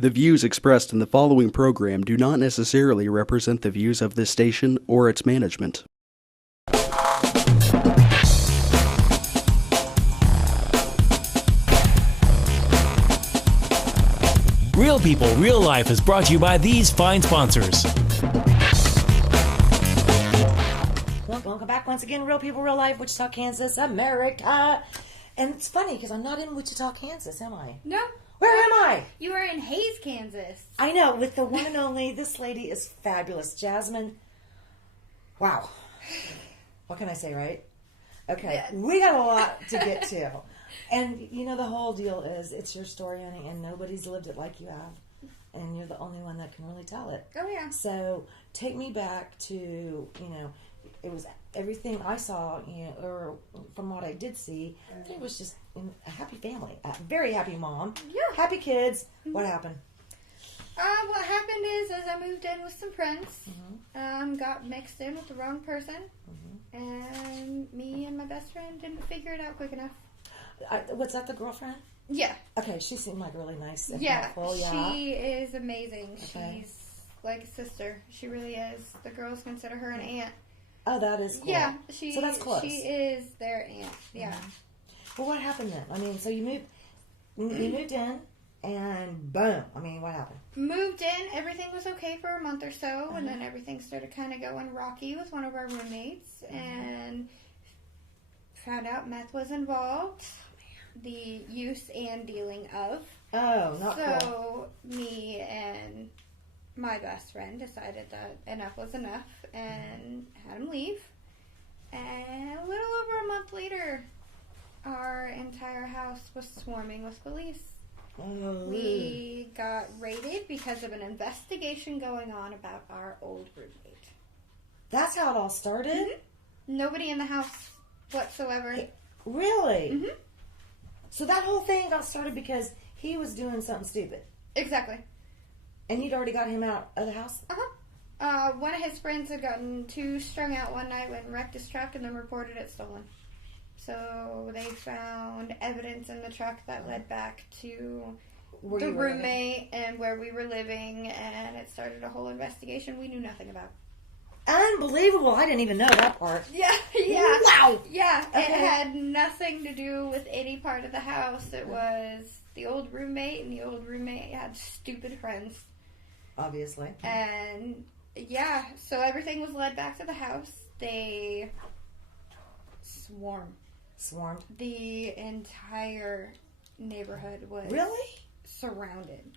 The views expressed in the following program do not necessarily represent the views of this station or its management. Real People, Real Life is brought to you by these fine sponsors. Welcome back once again, Real People, Real Life, Wichita, Kansas, America. And it's funny because I'm not in Wichita, Kansas, am I? No. Where am I? You are in Hayes, Kansas. I know, with the one and only, this lady is fabulous. Jasmine, wow. What can I say, right? Okay, Yeah. We got a lot to get to. And, you know, the whole deal is it's your story, honey, and nobody's lived it like you have. And you're the only one that can really tell it. Oh, yeah. So take me back to, you know, it was everything I saw, you know, or from what I did see, it was just a happy family, a very happy mom, Yeah. happy kids. What happened? What happened is, as I moved in with some friends, got mixed in with the wrong person, and me and my best friend didn't figure it out quick enough. What's that, the girlfriend? Yeah. Okay, she seemed like really nice and Yeah. helpful. Yeah. She is amazing. Okay. She's like a sister. She really is. The girls consider her an aunt. Oh, that is cool. Yeah. So that's close. She is their aunt. Yeah. Well, what happened then? I mean, so you moved in, and boom. I mean, what happened? Moved in, everything was okay for a month or so, and then everything started kind of going rocky with one of our roommates, and found out meth was involved, the use and dealing of. Oh, not cool. So me and my best friend decided that enough was enough and had him leave. And a little over a month later, our entire house was swarming with police. Oh. We got raided because of an investigation going on about our old roommate. That's how it all started? Nobody in the house whatsoever. Really? So that whole thing got started because he was doing something stupid. Exactly. And you'd already got him out of the house? One of his friends had gotten too strung out one night, went and wrecked his truck, and then reported it stolen. So they found evidence in the truck that led back to the roommate and where we were living, and it started a whole investigation we knew nothing about. Unbelievable. I didn't even know that part. Yeah. Wow. Yeah, Okay. It had nothing to do with any part of the house. It was the old roommate, and the old roommate had stupid friends. Obviously. And, yeah, so everything was led back to the house. They swarmed. The entire neighborhood was surrounded.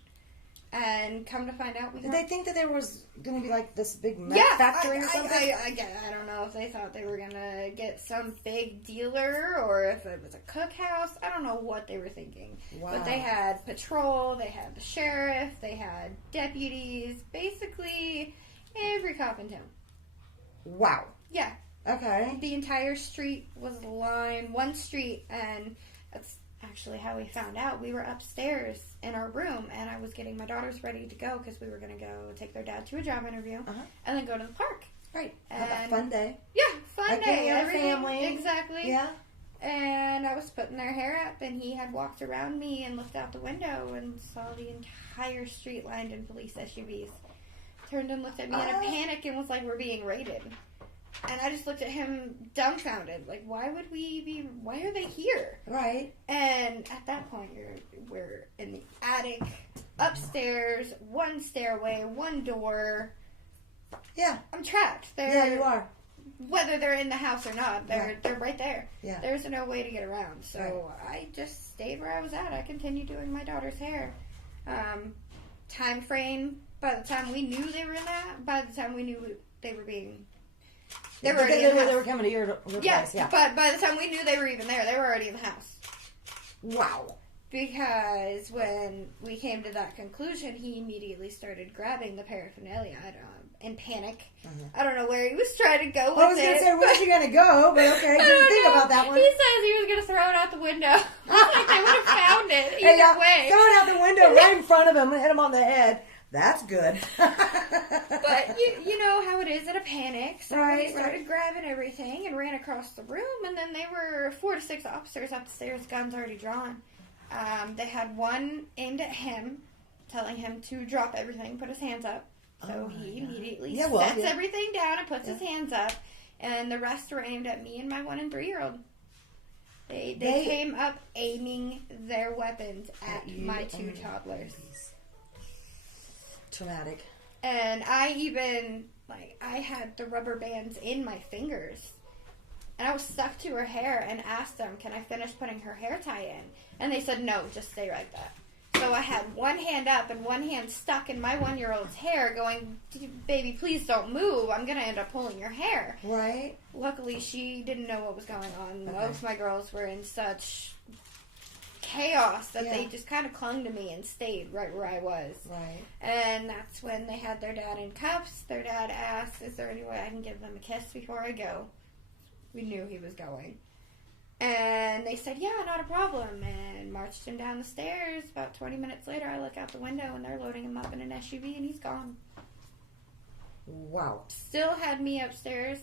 And come to find out, did they think that there was going to be like this big meth factory or something? I don't know if they thought they were going to get some big dealer or if it was a cookhouse. I don't know what they were thinking. Wow. But they had patrol, they had the sheriff, they had deputies, basically every cop in town. Wow. Yeah. Okay. The entire street was lined, one street, and that's actually how we found out. We were upstairs in our room, and I was getting my daughters ready to go because we were going to go take their dad to a job interview and then go to the park. Right. And have a fun day. Yeah, fun day. Everything, family. Exactly. Yeah. And I was putting their hair up, and he had walked around me and looked out the window and saw the entire street lined in police SUVs. Turned and looked at me in a panic and was like, "We're being raided." And I just looked at him dumbfounded. Like, why are they here? Right. And at that point, we're in the attic, upstairs, one stairway, one door. Yeah. I'm trapped. You are. Whether they're in the house or not, they're right there. Yeah. There's no way to get around. So I just stayed where I was at. I continued doing my daughter's hair. Time frame, by the time we knew they were in that, by the time we knew they were being... They were coming to your place, yeah. But by the time we knew they were even there, they were already in the house. Wow. Because when we came to that conclusion, he immediately started grabbing the paraphernalia in panic. I don't know where he was trying to go with it. I was going to say, where's he going to go? But okay, didn't think about that one. He says he was going to throw it out the window. Like they would have found it either way. Throw it out the window right in front of him and hit him on the head. That's good. But you know how it is in a panic. So Right. they started grabbing everything and ran across the room, and then they were 4 to 6 officers upstairs, guns already drawn. They had one aimed at him, telling him to drop everything, put his hands up. So he immediately Yeah, well, sets yeah. everything down and puts his hands up. And the rest were aimed at me and my 1 and 3-year-old. They came up aiming their weapons at my 2 toddlers. Traumatic. And I had the rubber bands in my fingers. And I was stuck to her hair and asked them, can I finish putting her hair tie in? And they said, no, just stay like that. So I had one hand up and one hand stuck in my 1-year-old's hair going, baby, please don't move. I'm going to end up pulling your hair. Right. Luckily, she didn't know what was going on. Okay. Most of my girls were in such chaos that they just kind of clung to me and stayed right where I was. Right. And that's when they had their dad in cuffs. Their dad asked, is there any way I can give them a kiss before I go? We knew he was going. And they said, yeah, not a problem, and marched him down the stairs. About 20 minutes later, I look out the window, and they're loading him up in an SUV, and he's gone. Wow. Still had me upstairs.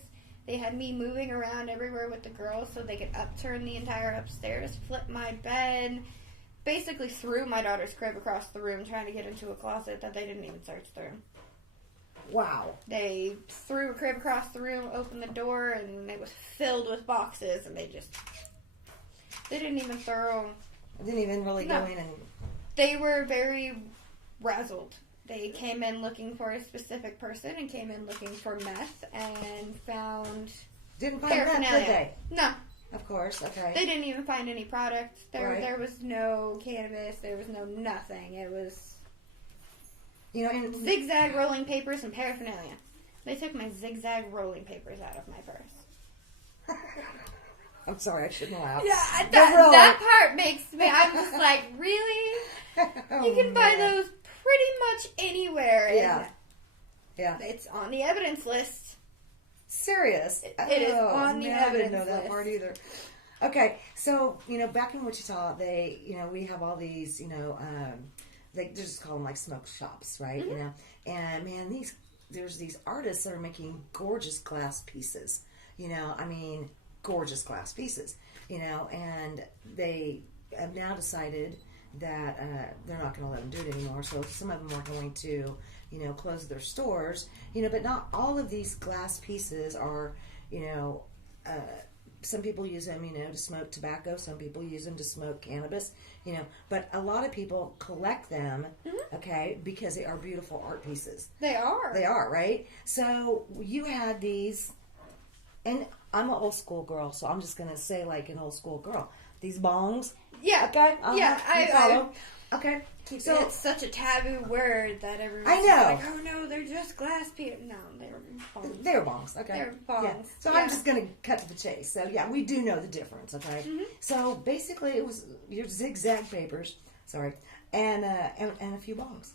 They had me moving around everywhere with the girls so they could upturn the entire upstairs, flip my bed, basically threw my daughter's crib across the room trying to get into a closet that they didn't even search through. Wow. They threw a crib across the room, opened the door, and it was filled with boxes, and they didn't even throw... Didn't even really go in and... They were very razzled. They came in looking for a specific person and came in looking for meth and found Didn't find paraphernalia. that, did they? No. Of course, okay. They didn't even find any product. Right. There was no cannabis. There was no nothing. It was... And zigzag rolling papers and paraphernalia. They took my zigzag rolling papers out of my purse. I'm sorry, I shouldn't laugh. Yeah, that part makes me... I'm just like, really? You can buy those pretty much anywhere. Yeah. Yeah. It's on the evidence list. Serious? It is on the evidence I didn't know that list. part either. Okay, so, back in Wichita, we have all these, they just call them like smoke shops, right? Mm-hmm. And man, there's these artists that are making gorgeous glass pieces. Gorgeous glass pieces. And they have now decided that they're not going to let them do it anymore. So some of them are going to, close their stores. But not all of these glass pieces are, some people use them, to smoke tobacco. Some people use them to smoke cannabis, But a lot of people collect them, okay, because they are beautiful art pieces. They are. They are, right? So you had these, and I'm an old school girl, so I'm just going to say like an old school girl. These bongs. Yeah. Okay. Yeah. I follow. Okay. So it's such a taboo word that everyone's I know. like, oh no, they're just glass pieces. No, they're bongs. They're bongs, okay. They're bongs. Yeah. So I'm just going to cut to the chase. So yeah, we do know the difference, okay. So basically, it was your zigzag papers, and a few bongs.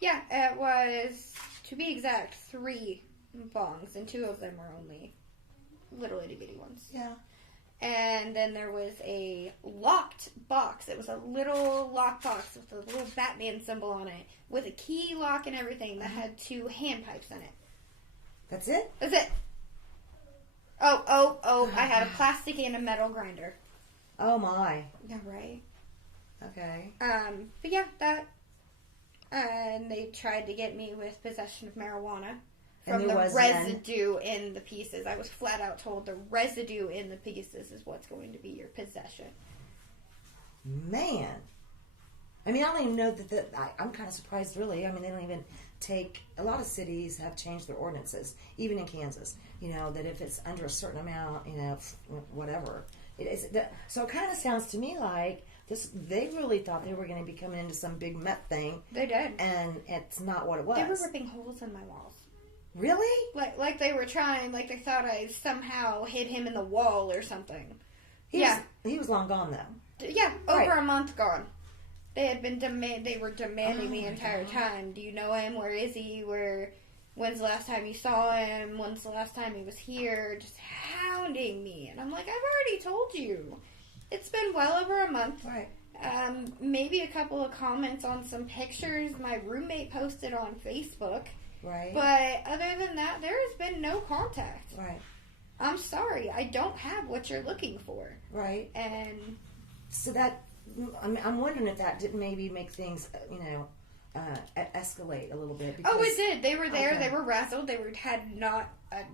Yeah, it was, to be exact, 3 bongs, and 2 of them were only little itty bitty ones. Yeah. And then there was a locked box. It was a little locked box with a little Batman symbol on it, with a key lock and everything that had 2 hand pipes in it. That's it? That's it. Oh, I had a plastic and a metal grinder. Oh my. Yeah, right. Okay. But yeah, that. And they tried to get me with possession of marijuana from the residue in the pieces. I was flat out told the residue in the pieces is what's going to be your possession. Man. I don't even know that I'm kind of surprised, really. They don't even take... A lot of cities have changed their ordinances, even in Kansas. That if it's under a certain amount, whatever. It is. So it kind of sounds to me like they really thought they were going to be coming into some big meth thing. They did. And it's not what it was. They were ripping holes in my walls. Really? Like they were trying, like they thought I somehow hid him in the wall or something. He was long gone, though. Yeah, over a month gone. They had been they were demanding the entire time. Do you know him? Where is he? When's the last time you saw him? When's the last time he was here? Just hounding me. And I'm like, I've already told you. It's been well over a month. Right. Maybe a couple of comments on some pictures my roommate posted on Facebook. Right. But other than that, there has been no contact. Right. I'm sorry. I don't have what you're looking for. Right. And so that... I'm wondering if that didn't maybe make things, escalate a little bit. Oh, it did. They were there. Okay. They were razzled. They had not a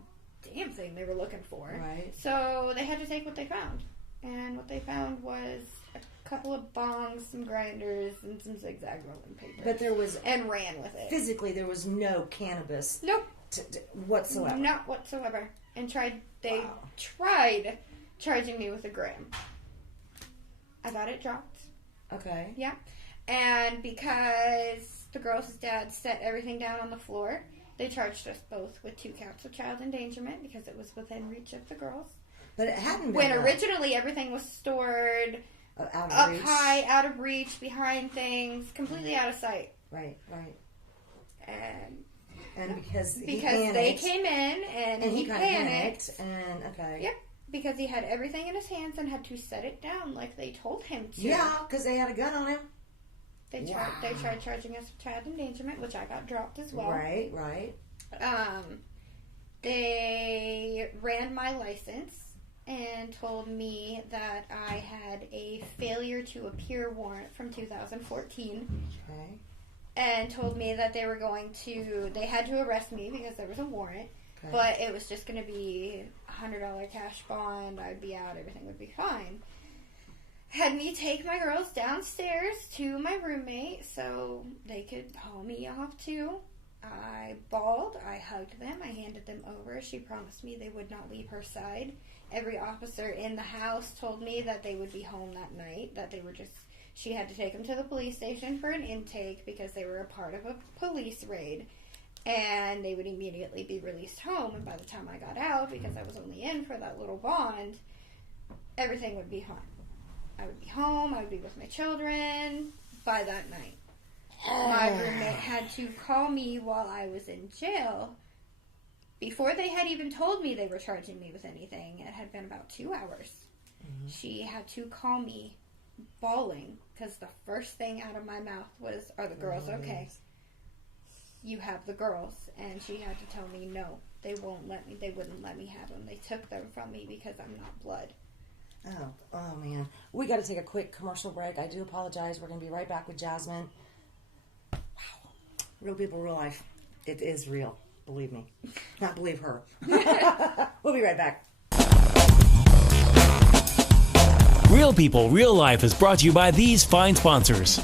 damn thing they were looking for. Right. So they had to take what they found. And what they found was a couple of bongs, some grinders, and some zigzag rolling paper. But there was... And ran with it. Physically, there was no cannabis. Nope. Whatsoever. Not whatsoever. And tried charging me with a gram. I got it dropped. Okay. Yeah. And because the girls' dad set everything down on the floor, they charged us both with 2 counts of child endangerment because it was within reach of the girls. But it hadn't been. When originally everything was stored up high, out of reach, behind things, completely out of sight. Right. And no. because they came in and he panicked. And okay. Yep. Because he had everything in his hands and had to set it down like they told him to. Yeah, because they had a gun on him. They tried charging us with child endangerment, which I got dropped as well. Right. They ran my license and told me that I had a failure to appear warrant from 2014. Okay. And told me that they had to arrest me because there was a warrant. Okay. But it was just going to be $100 cash bond. I'd be out. Everything would be fine. Had me take my girls downstairs to my roommate so they could haul me off too. I bawled. I hugged them. I handed them over. She promised me they would not leave her side. Every officer in the house told me that they would be home that night. She had to take them to the police station for an intake because they were a part of a police raid. And they would immediately be released home. And by the time I got out, because I was only in for that little bond, everything would be fine. I would be home. I would be with my children by that night. My roommate had to call me while I was in jail. Before they had even told me they were charging me with anything, it had been about 2 hours. Mm-hmm. She had to call me bawling because the first thing out of my mouth was, "Are the girls okay?" You have the girls. And she had to tell me, no, they wouldn't let me have them. They took them from me because I'm not blood. Oh man. We got to take a quick commercial break. I do apologize. We're going to be right back with Jasmine. Wow. Real people, real life. It is real. Believe me. Not believe her. We'll be right back. Real People, Real Life is brought to you by these fine sponsors.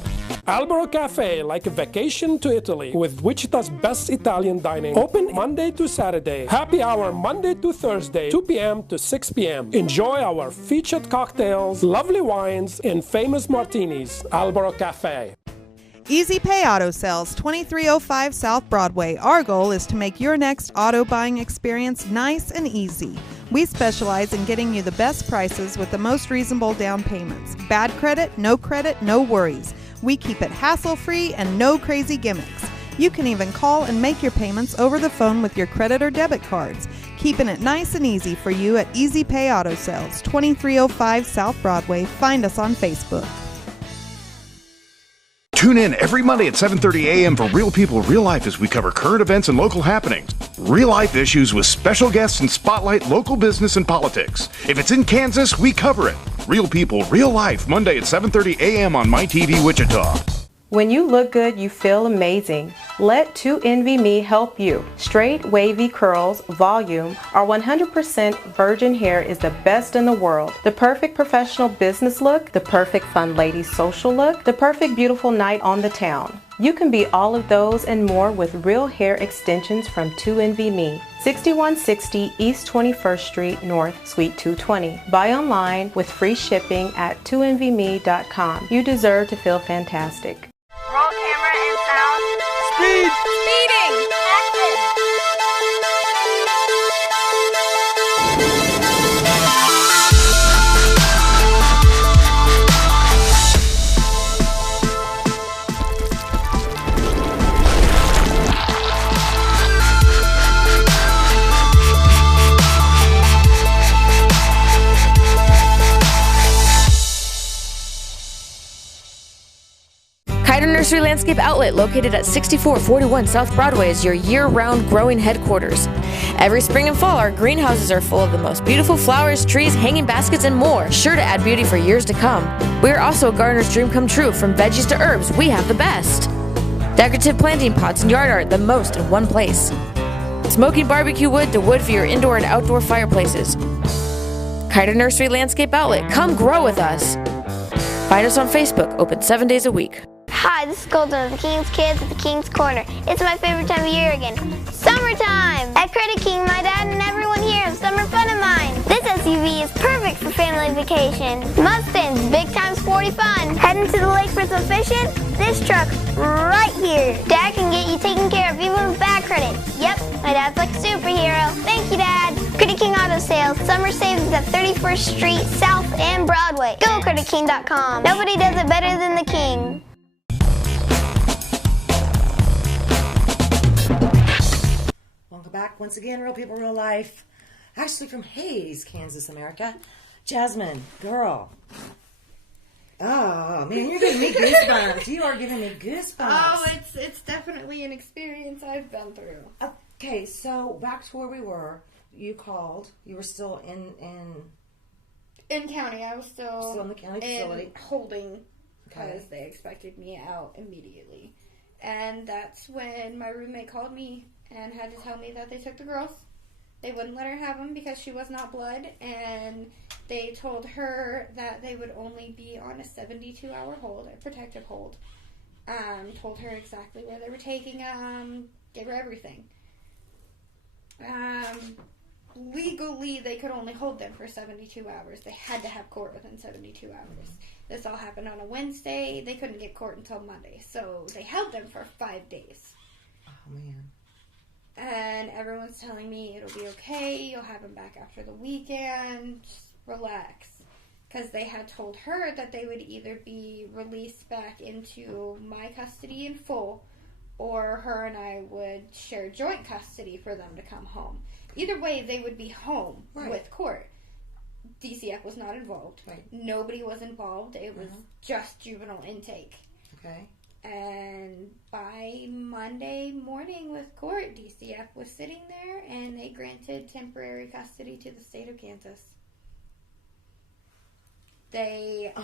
Albero Cafe, like a vacation to Italy, with Wichita's best Italian dining. Open Monday to Saturday. Happy hour Monday to Thursday, 2 p.m. to 6 p.m. Enjoy our featured cocktails, lovely wines, and famous martinis. Albero Cafe. Easy Pay Auto Sales, 2305 South Broadway. Our goal is to make your next auto buying experience nice and easy. We specialize in getting you the best prices with the most reasonable down payments. Bad credit, no worries. We keep it hassle-free and no crazy gimmicks. You can even call and make your payments over the phone with your credit or debit cards. Keeping it nice and easy for you at Easy Pay Auto Sales, 2305 South Broadway. Find us on Facebook. Tune in every Monday at 7:30 a.m. for Real People, Real Life as we cover current events and local happenings. Real life issues with special guests and spotlight local business and politics. If it's in Kansas, we cover it. Real People, Real Life, Monday at 7:30 a.m. on MyTV Wichita. When you look good, you feel amazing. Let 2NVMe help you. Straight, wavy curls, volume, or 100% virgin hair is the best in the world. The perfect professional business look, the perfect fun lady social look, the perfect beautiful night on the town. You can be all of those and more with real hair extensions from 2NVMe. 6160 East 21st Street North, Suite 220. Buy online with free shipping at 2NVMe.com. You deserve to feel fantastic. Roll camera and sound. Speed! Speeding! Action! Nursery Landscape Outlet, located at 6441 South Broadway, is your year-round growing headquarters. Every spring and fall, our greenhouses are full of the most beautiful flowers, trees, hanging baskets, and more, sure to add beauty for years to come. We are also a gardener's dream come true. From veggies to herbs, we have the best. Decorative planting pots and yard art, the most in one place. Smoking barbecue wood to wood for your indoor and outdoor fireplaces. Kiter Nursery Landscape Outlet, come grow with us. Find us on Facebook, open 7 days a week. Hi, this is Colton of the King's Kids at the King's Corner. It's my favorite time of year again. Summertime! At Credit King, my dad and everyone here have summer fun of mine. This SUV is perfect for family vacation. Mustangs, big time sporty fun. Heading to the lake for some fishing? This truck right here. Dad can get you taken care of even with bad credit. Yep, my dad's like a superhero. Thank you, Dad. Credit King Auto Sales. Summer savings at 31st Street South and Broadway. Go CreditKing.com. Nobody does it better than the King. Welcome back once again, Real People, Real Life. Actually from Hayes, Kansas, America. Jasmine, girl. Oh, man, you're giving me goosebumps. You are giving me goosebumps. Oh, it's definitely an experience I've been through. Okay, so back to where we were. You called. You were still in county. I was still in the county facility. Holding, because they expected me out immediately. And that's when my roommate called me and had to tell me that they took the girls. They wouldn't let her have them because she was not blood, and they told her that they would only be on a 72-hour hold, a protective hold. Told her exactly where they were taking them, gave her everything. Legally, they could only hold them for 72 hours. They had to have court within 72 hours. This all happened on a Wednesday. They couldn't get court until Monday, so they held them for 5 days. Oh, man. And everyone's telling me it'll be okay, you'll have him back after the weekend, just relax. Because they had told her that they would either be released back into my custody in full, or her and I would share joint custody for them to come home. Either way, they would be home with court. DCF was not involved. Right. Nobody was involved. It was just juvenile intake. Okay. And by Monday morning with court, DCF was sitting there and they granted temporary custody to the state of Kansas. They,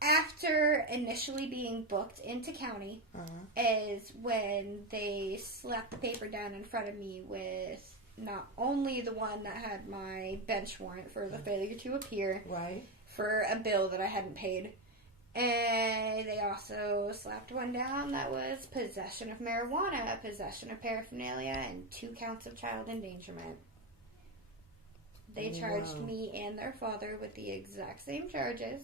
after initially being booked into county, is when they slapped the paper down in front of me with not only the one that had my bench warrant for the failure to appear, for a bill that I hadn't paid, and they also slapped one down that was possession of marijuana, possession of paraphernalia, and 2 counts of child endangerment. They charged me and their father with the exact same charges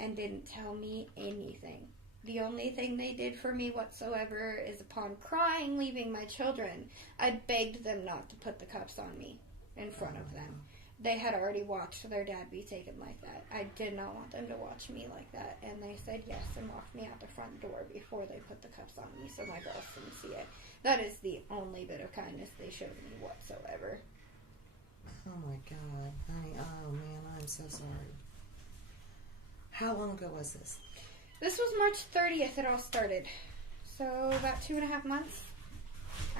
and didn't tell me anything. The only thing they did for me whatsoever is upon crying, leaving my children, I begged them not to put the cuffs on me in front of them. They had already watched their dad be taken like that. I did not want them to watch me like that. And they said yes and walked me out the front door before they put the cuffs on me so my girls didn't see it. That is the only bit of kindness they showed me whatsoever. Oh my God, honey. Oh man, I'm so sorry. How long ago was this? This was March 30th it all started. So about 2.5 months.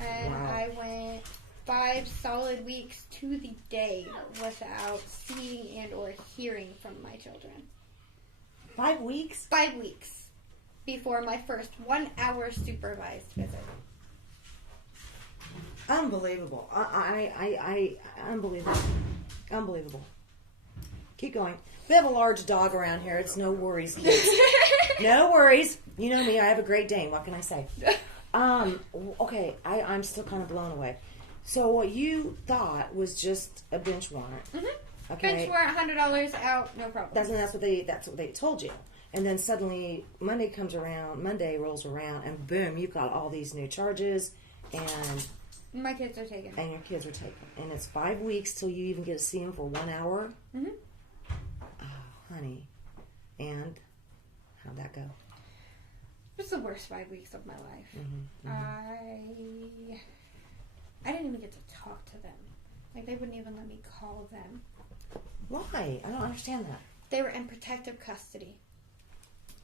And I went 5 solid weeks to the day without seeing and or hearing from my children. 5 weeks? 5 weeks before my first 1-hour supervised visit. Unbelievable. Unbelievable. Unbelievable. Keep going. We have a large dog around here. It's no worries, kids. No worries. You know me. I have a Great Dane. What can I say? Okay. I'm still kind of blown away. So what you thought was just a bench warrant. Mm-hmm. Okay. Bench warrant, $100 out, no problem. That's what they told you. And then suddenly Monday rolls around, and boom, you've got all these new charges, and my kids are taken. And your kids are taken. And it's 5 weeks till you even get to see them for 1 hour. Mm-hmm. Oh, honey. And how'd that go? It was the worst 5 weeks of my life. Mm-hmm. Mm-hmm. I didn't even get to talk to them. Like, they wouldn't even let me call them. Why? I don't understand that. They were in protective custody.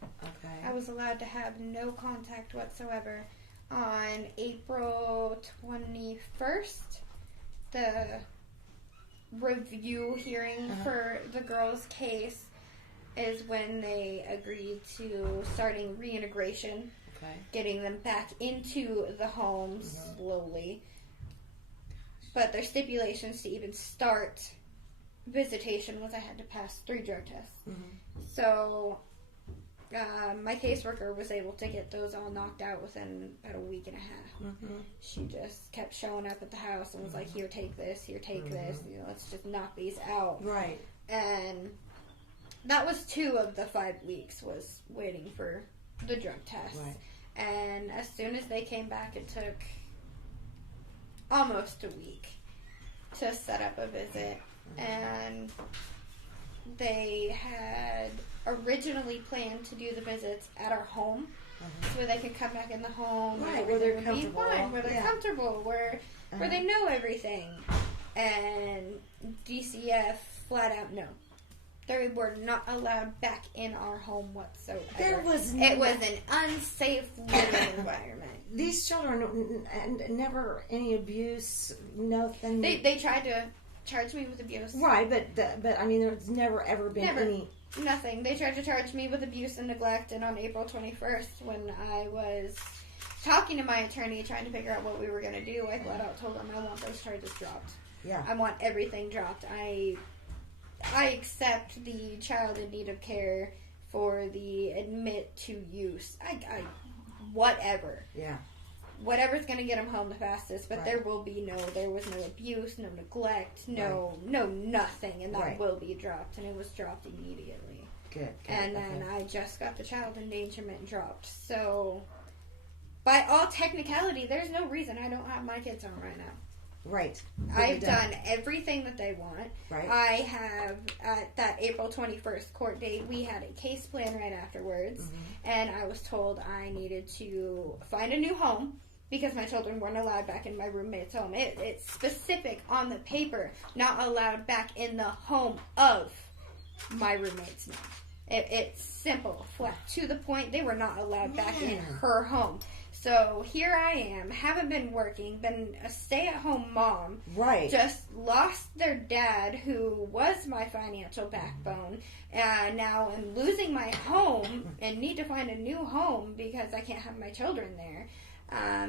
Okay. I was allowed to have no contact whatsoever. On April 21st, the review hearing for the girls' case is when they agreed to starting reintegration getting them back into the home slowly. But their stipulations to even start visitation was I had to pass 3 drug tests. So my caseworker was able to get those all knocked out within about a week and a half. She just kept showing up at the house and was like, here, take this, here, take this. You know, let's just knock these out. Right. And that was 2 of the 5 weeks was waiting for the drug test. Right. And as soon as they came back, it took almost a week to set up a visit. And they had originally planned to do the visits at our home, so they could come back in the home, Right, and where they're everything would be comfortable. fine, where they're Yeah. comfortable, where they know everything. And DCF flat out no. They were not allowed back in our home whatsoever. There was it was an unsafe living environment. These children, and never any abuse, nothing. They tried to charge me with abuse. Right, but I mean, there's never ever been any. Nothing. They tried to charge me with abuse and neglect, and on April 21st, when I was talking to my attorney, trying to figure out what we were going to do, I flat out told them I want those charges dropped. Yeah. I want everything dropped. I accept the child in need of care for the admit to use. I whatever. Yeah. Whatever's going to get them home the fastest, but Right. there was no abuse, no neglect, no nothing, and that Right. will be dropped, and it was dropped immediately. Good. And then I just got the child endangerment dropped. So, by all technicality, there's no reason I don't have my kids home right now. Right. I've done everything that they want. Right. I have, at that April 21st court date, we had a case plan right afterwards, and I was told I needed to find a new home because my children weren't allowed back in my roommate's home. It's specific on the paper, not allowed back in the home of my roommate's name. It's simple, flat, to the point. They were not allowed back in her home. So here I am, haven't been working, been a stay-at-home mom. Right. Just lost their dad, who was my financial backbone. Now I'm losing my home and need to find a new home because I can't have my children there.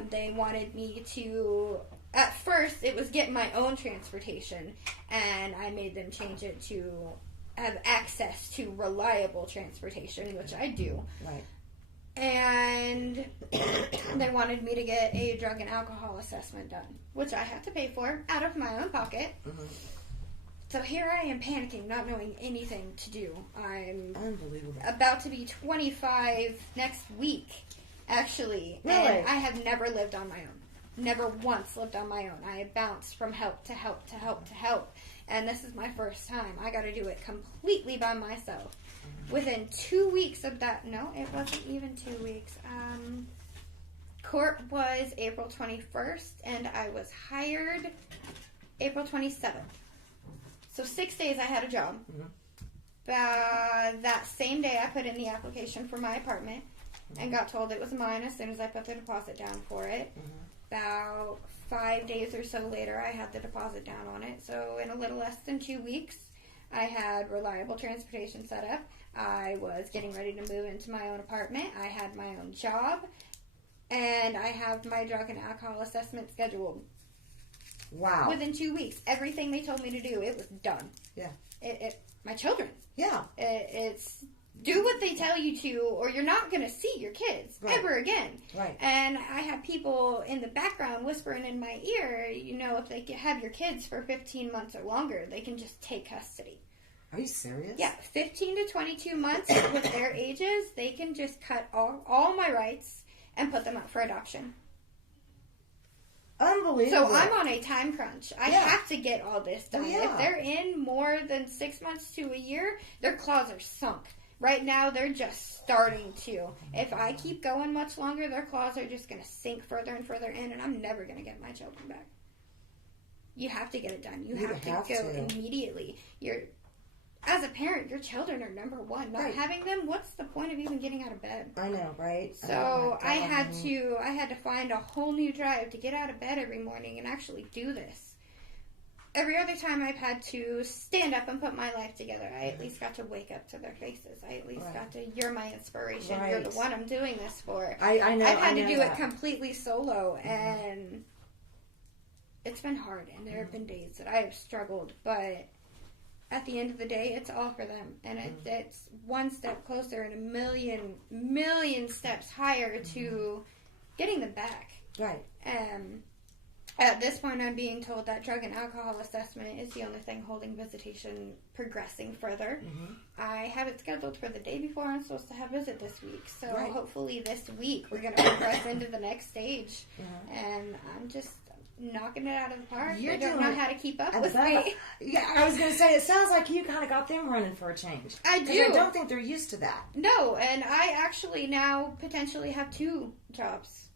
They wanted me to, at first it was get my own transportation, and I made them change it to have access to reliable transportation, which I do. Right. And they wanted me to get a drug and alcohol assessment done, which I had to pay for out of my own pocket. So here I am panicking, not knowing anything to do. I'm Unbelievable. about to be 25 next week, actually. Really? And I have never lived on my own. Never once lived on my own. I have bounced from help to help to help to help. And this is my first time. I got to do it completely by myself. Within 2 weeks of that, no, it wasn't even 2 weeks. Court was April 21st, and I was hired April 27th. So 6 days I had a job. That same day I put in the application for my apartment and got told it was mine as soon as I put the deposit down for it. About 5 days or so later, I had the deposit down on it. So in a little less than 2 weeks, I had reliable transportation set up. I was getting ready to move into my own apartment. I had my own job. And I have my drug and alcohol assessment scheduled. Wow. Within 2 weeks. Everything they told me to do, it was done. Yeah. My children. Yeah. It's do what they tell you to, or you're not going to see your kids ever again. Right. And I have people in the background whispering in my ear, you know, if they have your kids for 15 months or longer, they can just take custody. Are you serious? Yeah, 15 to 22 months with their ages, they can just cut all my rights and put them up for adoption. Unbelievable. So I'm on a time crunch. I have to get all this done. If they're in more than 6 months to a year, their claws are sunk. Right now, they're just starting to. If I keep going much longer, their claws are just going to sink further and further in, and I'm never going to get my children back. You have to get it done. You have to go immediately. As a parent, your children are number one. Not having them, what's the point of even getting out of bed? I know, right? So I had to find a whole new drive to get out of bed every morning and actually do this. every other time I've had to stand up and put my life together, I at least got to wake up to their faces. I at least got to, you're my inspiration. Right. You're the one I'm doing this for. I know. I've had to do that. it completely solo, and it's been hard, and there have been days that I have struggled, but at the end of the day, it's all for them, and it's one step closer and a million steps higher to getting them back. Right. At this point, I'm being told that drug and alcohol assessment is the only thing holding visitation progressing further. I have it scheduled for the day before I'm supposed to have visit this week, so hopefully this week we're going to progress into the next stage, and I'm just knocking it out of the park. I don't know how to keep up with me. Yeah, I was going to say, it sounds like you kind of got them running for a change. I do. I don't think they're used to that. No, and I actually now potentially have 2 jobs.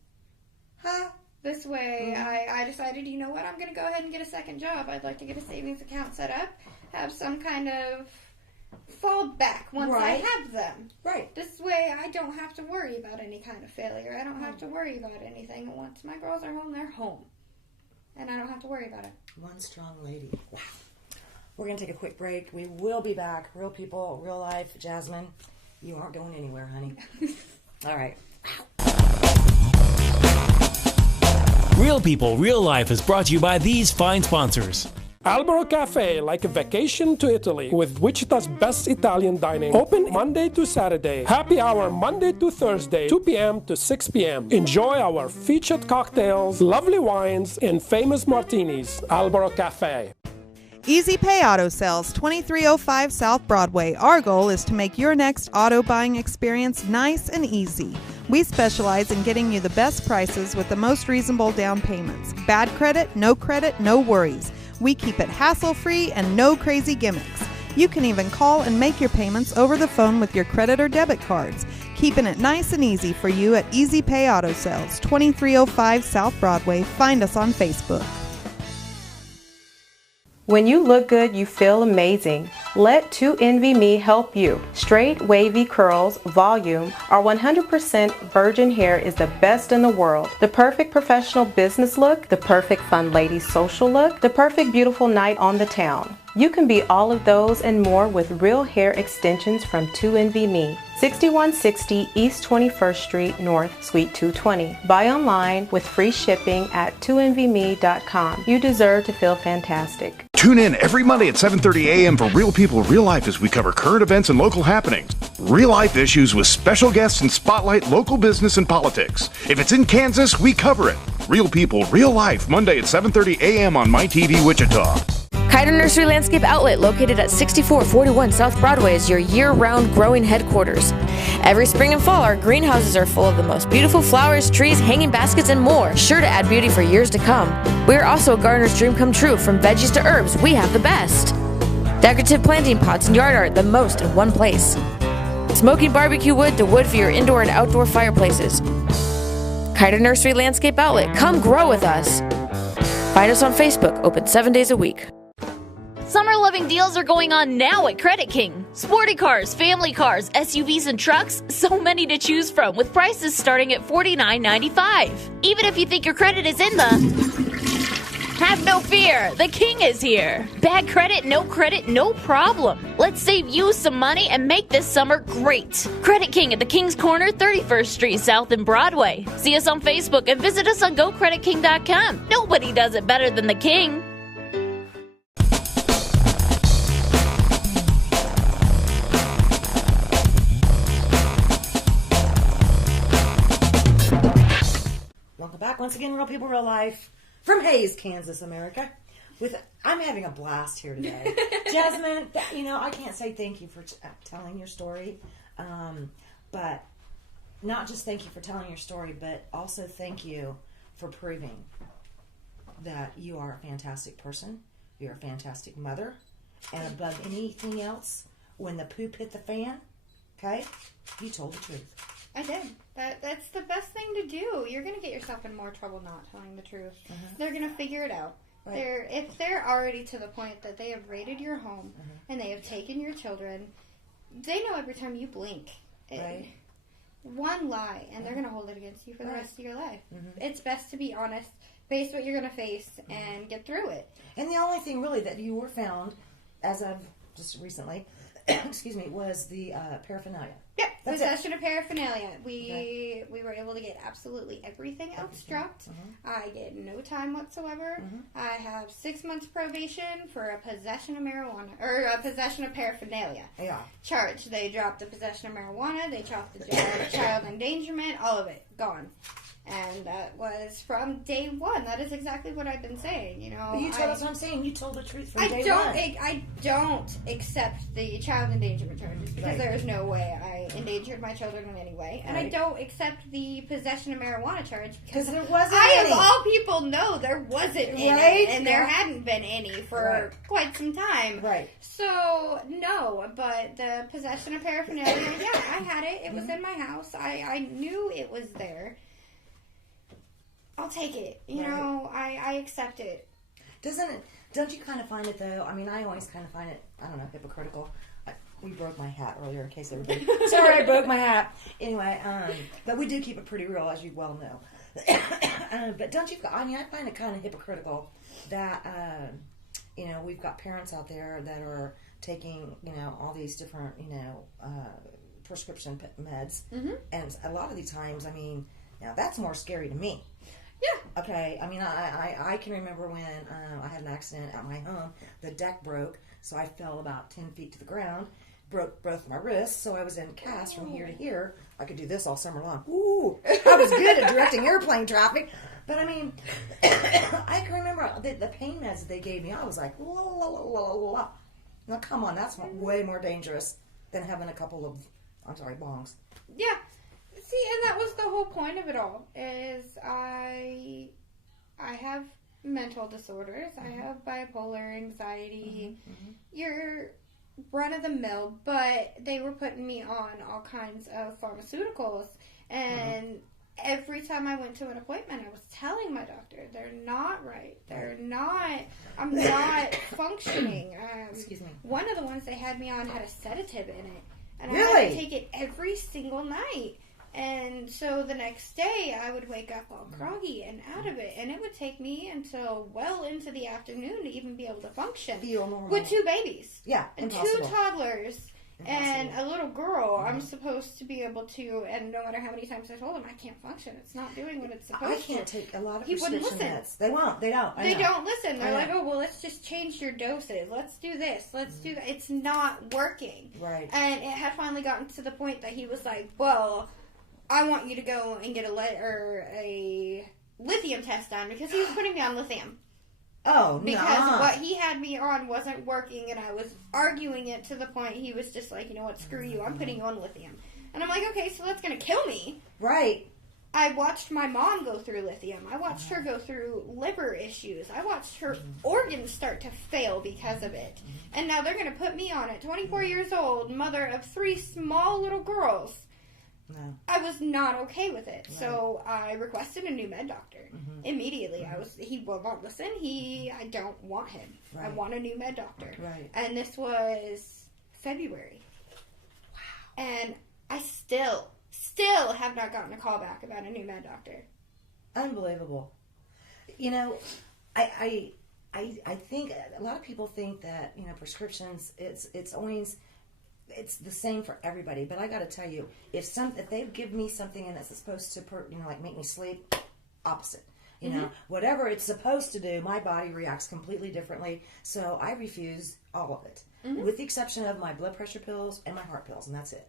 This way, I decided, you know what, I'm going to go ahead and get a second job. I'd like to get a savings account set up, have some kind of fallback once I have them. Right. This way, I don't have to worry about any kind of failure. I don't have to worry about anything. Once my girls are home, they're home. And I don't have to worry about it. One strong lady. Wow. We're going to take a quick break. We will be back. Real people, real life. Jasmine, you aren't going anywhere, honey. All right. Real People, Real Life is brought to you by these fine sponsors. Albero Cafe, like a vacation to Italy, with Wichita's best Italian dining. Open Monday to Saturday. Happy hour Monday to Thursday, 2 p.m. to 6 p.m. Enjoy our featured cocktails, lovely wines, and famous martinis. Albero Cafe. Easy Pay Auto Sales, 2305 South Broadway. Our goal is to make your next auto buying experience nice and easy. We specialize in getting you the best prices with the most reasonable down payments. Bad credit, no worries. We keep it hassle-free and no crazy gimmicks. You can even call and make your payments over the phone with your credit or debit cards. Keeping it nice and easy for you at Easy Pay Auto Sales, 2305 South Broadway. Find us on Facebook. When you look good, you feel amazing. Let 2NVMe help you. Straight, wavy curls, volume, or 100% virgin hair is the best in the world. The perfect professional business look, the perfect fun lady social look, the perfect beautiful night on the town. You can be all of those and more with real hair extensions from 2NVMe. 6160 East 21st Street North, Suite 220. Buy online with free shipping at 2NVMe.com. You deserve to feel fantastic. Tune in every Monday at 7:30 a.m. for Real People, Real Life as we cover current events and local happenings. Real life issues with special guests and spotlight local business and politics. If it's in Kansas, we cover it. Real People, Real Life, Monday at 7:30 a.m. on MyTV Wichita. Kiter Nursery Landscape Outlet, located at 6441 South Broadway, is your year-round growing headquarters. Every spring and fall, our greenhouses are full of the most beautiful flowers, trees, hanging baskets, and more, sure to add beauty for years to come. We are also a gardener's dream come true. From veggies to herbs, we have the best. Decorative planting pots and yard art, the most in one place. Smoking barbecue wood to wood for your indoor and outdoor fireplaces. Kiter Nursery Landscape Outlet, come grow with us. Find us on Facebook, open 7 days a week. Summer loving deals are going on now at Credit King. Sporty cars, family cars, SUVs, and trucks, so many to choose from with prices starting at $49.95. Even if you think your credit is in the... Have no fear, the King is here. Bad credit, no problem. Let's save you some money and make this summer great. Credit King at the King's Corner, 31st Street South and Broadway. See us on Facebook and visit us on GoCreditKing.com. Nobody does it better than the King. Welcome back once again, Real People, Real Life, from Hayes, Kansas, America. I'm having a blast here today. Jasmine, I can't say thank you for telling your story, but not just thank you for telling your story, but also thank you for proving that you are a fantastic person, you're a fantastic mother, and above anything else, when the poop hit the fan, okay, you told the truth. I did. That's the best thing to do. You're going to get yourself in more trouble not telling the truth. They're going to figure it out. Right. If they're already to the point that they have raided your home and they have taken your children, they know every time you blink. One lie, and they're going to hold it against you for the rest of your life. It's best to be honest. face what you're going to face and get through it. And the only thing really that you were found, as of just recently, excuse me, was the paraphernalia. Yep, That's possession of paraphernalia. We were able to get absolutely everything outstruct. I get no time whatsoever. I have 6 months probation for a possession of marijuana, or a possession of paraphernalia. Yeah. Charge. They dropped the possession of marijuana, they chopped the child endangerment, all of it, gone. And that was from day one. That is exactly what I've been saying. You know, But you told us what I'm saying. You told the truth from day one. one. I don't accept the child endangerment charges because Right. there is no way I endangered my children in any way, and I Right. don't accept the possession of marijuana charge because there wasn't I, any. of all people, know there wasn't any, Right? and there Yeah. hadn't been any for Right. quite some time. Right. So no, but the possession of paraphernalia, yeah, I had it. It was in my house. I knew it was there. I'll take it. You Right. know, I accept it. Don't you kind of find it, though? I mean, I always kind of find it, I don't know, hypocritical. We broke my hat earlier, in case everybody... Sorry, I broke my hat. Anyway, but we do keep it pretty real, as you well know. But don't you... I mean, I find it kind of hypocritical that, you know, we've got parents out there that are taking, you know, all these different, you know, prescription meds. And a lot of the times, I mean, now that's more scary to me. Yeah. Okay. I mean, I can remember when I had an accident at my home. The deck broke, so I fell about 10 feet to the ground. Broke both my wrists, so I was in cast from here to here. I could do this all summer long. Ooh, I was good at directing airplane traffic. But I mean, I can remember the pain meds that they gave me. I was like, la, la, la, la, la, la. Now come on, that's way more dangerous than having a couple of, I'm sorry, bongs. Yeah. See, and that was the whole point of it all, is I have mental disorders. I have bipolar, anxiety. You're run-of-the-mill, but they were putting me on all kinds of pharmaceuticals, and every time I went to an appointment, I was telling my doctor, they're not right. They're not, I'm not functioning. Excuse me. One of the ones they had me on had a sedative in it, and I Really? had to take it every single night. And so the next day, I would wake up all groggy and out of it, and it would take me until well into the afternoon to even be able to function. Feel normal. With 2 babies. Yeah, and impossible. 2 toddlers. And a little girl, I'm supposed to be able to, and no matter how many times I told him, I can't function. It's not doing what it's supposed to. I can't take a lot of He wouldn't prescription listen. meds. They won't. They don't. They don't listen. They're like, oh, well, let's just change your doses. Let's do this. Let's do that. It's not working. Right. And it had finally gotten to the point that he was like, well, I want you to go and get a lithium test done, because he was putting me on lithium. Oh, Because what he had me on wasn't working, and I was arguing it to the point he was just like, you know what, screw you, I'm putting you on lithium. And I'm like, okay, so that's going to kill me. Right. I watched my mom go through lithium. I watched her go through liver issues. I watched her organs start to fail because of it. And now they're going to put me on it. 24 years old, mother of 3 small little girls. No. I was not okay with it. Right. So I requested a new med doctor immediately. He will not listen. I don't want him. Right. I want a new med doctor. Right. And this was February. Wow. And I still have not gotten a call back about a new med doctor. Unbelievable. You know, I think a lot of people think that, you know, prescriptions, it's always, it's the same for everybody. But I got to tell you, if they give me something and it's supposed to, like make me sleep, opposite. You know, whatever it's supposed to do, my body reacts completely differently. So I refuse all of it, with the exception of my blood pressure pills and my heart pills, and that's it.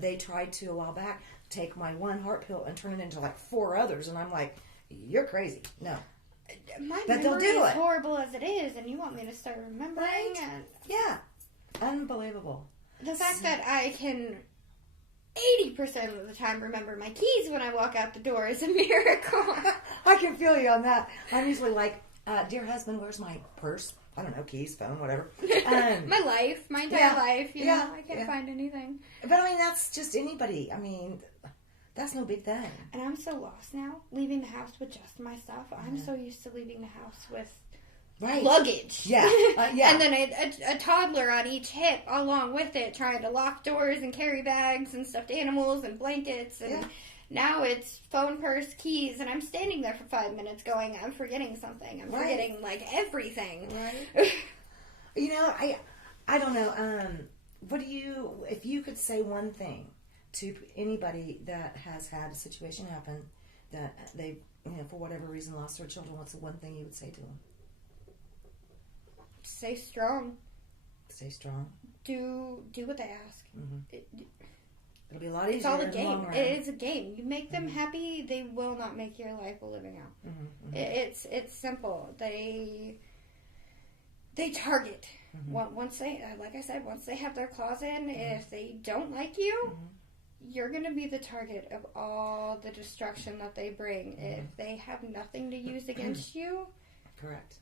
They tried to, a while back, take my one heart pill and turn it into like 4 others, and I'm like, you're crazy. No. My But they'll memory do is it. horrible as it is, and you want me to start remembering? Right? And Yeah. Unbelievable. the fact that I can 80% of the time remember my keys when I walk out the door is a miracle. I can feel you on that. I'm usually like, dear husband, where's my purse? I don't know, keys, phone, whatever. My life, my entire life, you know, I can't find anything. But I mean, that's just anybody. I mean, that's no big thing. And I'm so lost now, leaving the house with just my stuff. I'm so used to leaving the house with luggage. Yeah. And then a toddler on each hip along with it, trying to lock doors and carry bags and stuffed animals and blankets. And Now it's phone, purse, keys, and I'm standing there for 5 minutes going, I'm forgetting something. I'm forgetting, like, everything. Right. You know, I don't know. What do you, if you could say one thing to anybody that has had a situation happen that they, you know, for whatever reason lost their children, what's the one thing you would say to them? Stay strong. Stay strong. Do what they ask. It'll be a lot easier. It's all a in the game. long run. It is a game. You make them happy, they will not make your life a living hell. It's simple. They target. Once they, like I said, once they have their claws in, if they don't like you, you're going to be the target of all the destruction that they bring. If they have nothing to use against you, correct.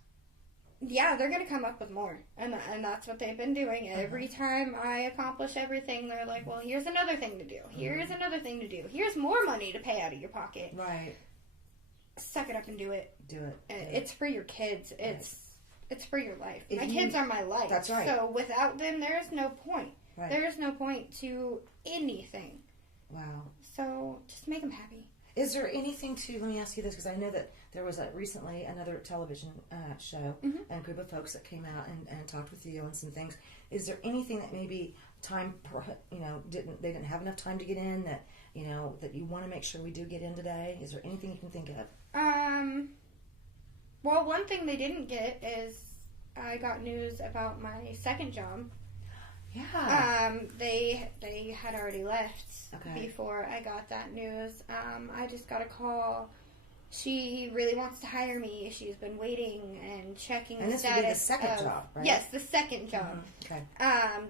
Yeah, they're going to come up with more. And that's what they've been doing. Every time I accomplish everything, they're like, well, here's another thing to do. Here's another thing to do. Here's more money to pay out of your pocket. Right. Suck it up and do it. Do it. It's for your kids. It's for your life. My kids are my life. That's right. So without them, there is no point. Right. There is no point to anything. Wow. So just make them happy. Is there anything to, let me ask you this, because I know that there was recently another television show and a group of folks that came out and talked with you on some things. Is there anything that maybe they didn't have enough time to get in that, you know, that you want to make sure we do get in today? Is there anything you can think of? Well, one thing they didn't get is I got news about my second job. Yeah. They had already left before I got that news. I just got a call. She really wants to hire me. She's been waiting and checking and the status. status. And this would be the second job, right? Yes, the second job. Okay.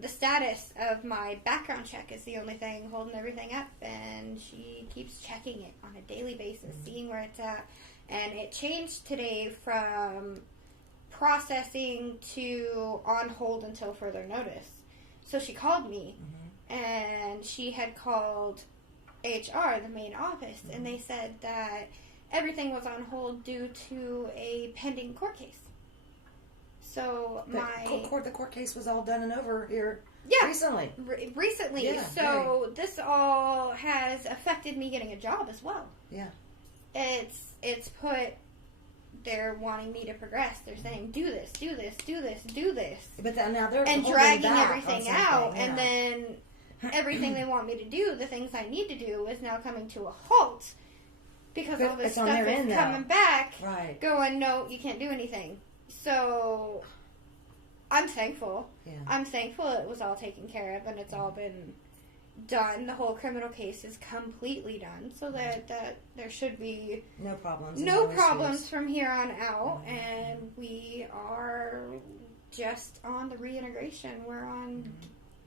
The status of my background check is the only thing holding everything up, and she keeps checking it on a daily basis, seeing where it's at. And it changed today from processing to on hold until further notice. So she called me, and she had called HR, the main office, and they said that everything was on hold due to a pending court case. So the court case was all done and over here recently. Recently. Yeah, so this all has affected me getting a job as well. Yeah. It's put... They're wanting me to progress. They're saying, do this, do this, do this, do this. But now they're and dragging everything out, yeah. and then everything they want me to do, the things I need to do, is now coming to a halt because all this stuff is coming back. Right. Going, no, you can't do anything. So I'm thankful. Yeah. I'm thankful it was all taken care of and it's all been done. The whole criminal case is completely done, so that there should be no problems. No problems from here on out, and we are just on the reintegration. We're on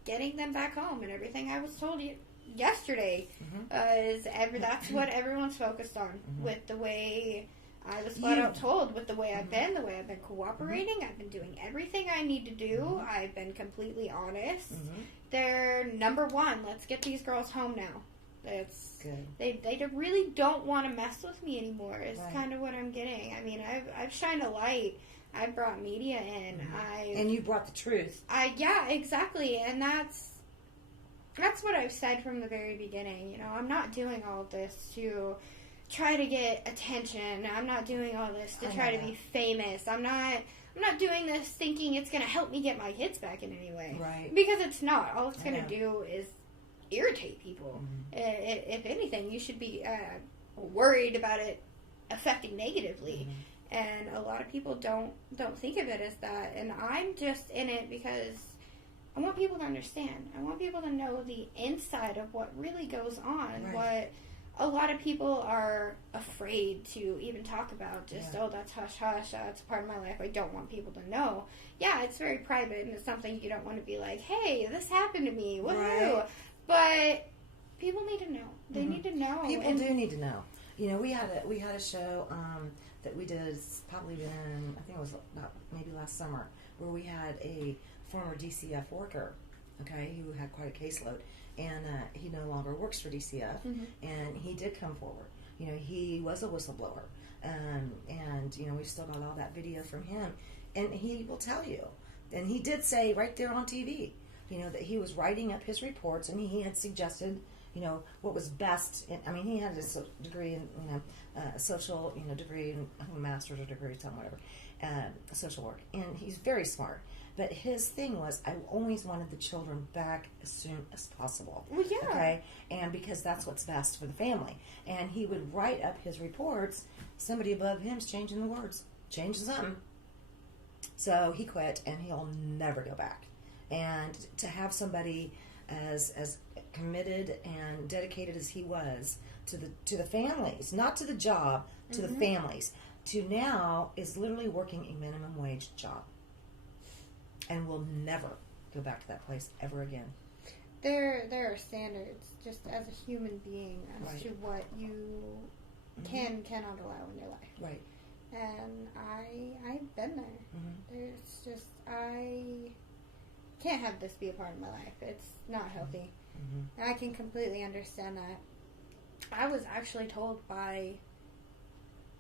getting them back home, and everything I was told yesterday is that's what everyone's focused on with the way I was flat out told, with the way I've been, the way I've been cooperating. I've been doing everything I need to do. I've been completely honest. They're number one. Let's get these girls home now. It's good. They really don't want to mess with me anymore. Is kind of what I'm getting. I mean, I've shined a light. I've brought media in. And you brought the truth. Yeah, exactly. And that's what I've said from the very beginning. You know, I'm not doing all of this to try to get attention. I'm not doing all this to try to be famous. I'm not doing this thinking it's going to help me get my kids back in any way. Right. Because it's not. All it's going to do is irritate people. If anything, you should be worried about it affecting negatively. And a lot of people don't think of it as that. And I'm just in it because I want people to understand. I want people to know the inside of what really goes on. What a lot of people are afraid to even talk about. Just, oh, that's hush-hush. That's a part of my life I don't want people to know. Yeah, it's very private, and it's something you don't want to be like, hey, this happened to me. Woohoo! But people need to know. They need to know. People do need to know. You know, we had a show that we did. It's probably been, I think it was about maybe last summer, where we had a former DCF worker, who had quite a caseload, and he no longer works for DCF, and he did come forward. You know, he was a whistleblower, and you know, we've still got all that video from him, and he will tell you, and he did say right there on TV, you know, that he was writing up his reports, and he had suggested, what was best. He had a degree in, social, degree, and a master's or degree, something, whatever, social work. And he's very smart. But his thing was, I always wanted the children back as soon as possible. Well, yeah. Okay? And because that's what's best for the family. And he would write up his reports. Somebody above him's changing the words. Changing something. So he quit, and he'll never go back. And to have somebody as committed and dedicated as he was to the families, not to the job, to the families, to now is literally working a minimum wage job. And will never go back to that place ever again. There are standards, just as a human being, as to what you cannot allow in your life. Right. And I've been there. There's just, I can't have this be a part of my life. It's not healthy. And I can completely understand that. I was actually told by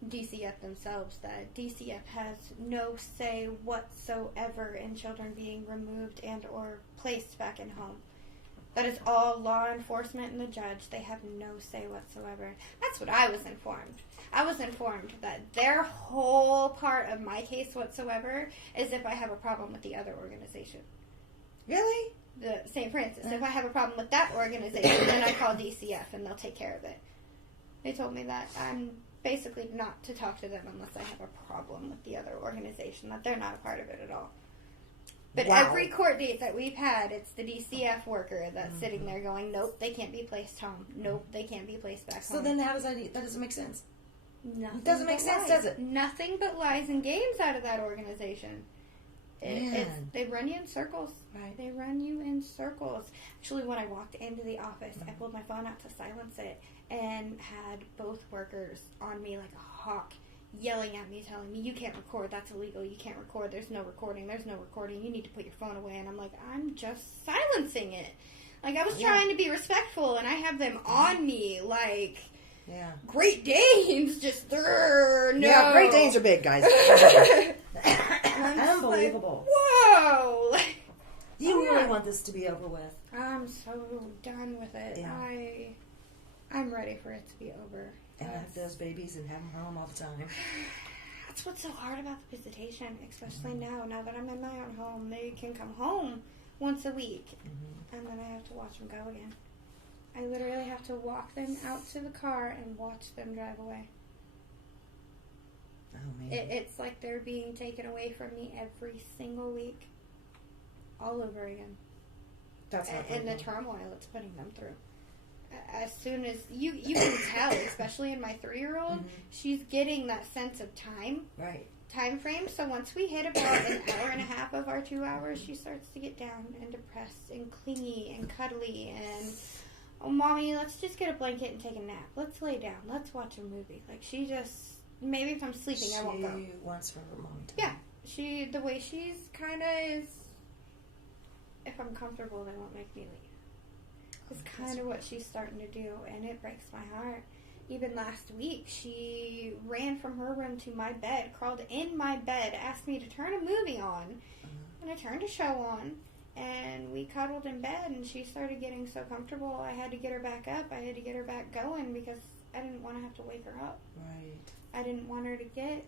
DCF themselves that DCF has no say whatsoever in children being removed and or placed back in home. That is all law enforcement and the judge. They have no say whatsoever. That's what I was informed. I was informed that their whole part of my case whatsoever is if I have a problem with the other organization. Really? The St. Francis. If I have a problem with that organization, then I call DCF and they'll take care of it. They told me that I'm basically not to talk to them unless I have a problem with the other organization, that they're not a part of it at all. But every court date that we've had, it's the DCF worker that's sitting there going, nope, they can't be placed home. Nope, they can't be placed back home. So then how does that doesn't make sense? Nothing it doesn't make sense, does it? Nothing but lies and games out of that organization. They run you in circles. Right. They run you in circles. Actually, when I walked into the office, I pulled my phone out to silence it and had both workers on me like a hawk, yelling at me, telling me, you can't record, that's illegal, you can't record, there's no recording, you need to put your phone away. And I'm like, I'm just silencing it. Like, I was trying to be respectful, and I have them on me like... Yeah. Great Danes, just no. Yeah, Great Danes are big, guys. Unbelievable. Like, whoa! Like, you really want this to be over with? I'm so done with it. Yeah. I'm ready for it to be over. And have those babies and have them home all the time. That's what's so hard about the visitation, especially now that I'm in my own home. They can come home once a week, and then I have to watch them go again. I literally have to walk them out to the car and watch them drive away. Oh, man. It's like they're being taken away from me every single week. All over again. That's and the turmoil it's putting them through. As soon as... You can tell, especially in my 3-year-old, she's getting that sense of time. Right. Time frame. So once we hit about an hour and a half of our 2 hours, she starts to get down and depressed and clingy and cuddly and... Oh, Mommy, let's just get a blanket and take a nap. Let's lay down. Let's watch a movie. Like, she just... Maybe if I'm sleeping, I won't go. She wants her mommy time. Yeah. The way she's kind of is... If I'm comfortable, they won't make me leave. It's kind of what she's starting to do, and it breaks my heart. Even last week, she ran from her room to my bed, crawled in my bed, asked me to turn a movie on, and I turned a show on. And we cuddled in bed, and she started getting so comfortable, I had to get her back up. I had to get her back going because I didn't want to have to wake her up. Right. I didn't want her to get...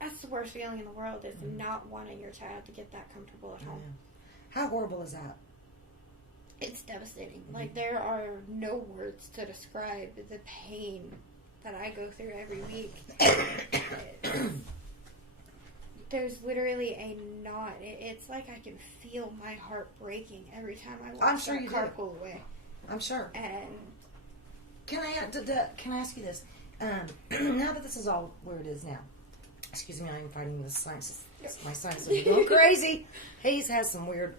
That's the worst feeling in the world, is not wanting your child to get that comfortable at home. How horrible is that? It's devastating. Like, there are no words to describe the pain that I go through every week. There's literally a knot. It's like I can feel my heart breaking every time I watch that car pull away. I'm sure. And can I ask you this? Now that this is all where it is now, excuse me, I'm fighting with sinuses. My sinuses are going crazy. Hayes has some weird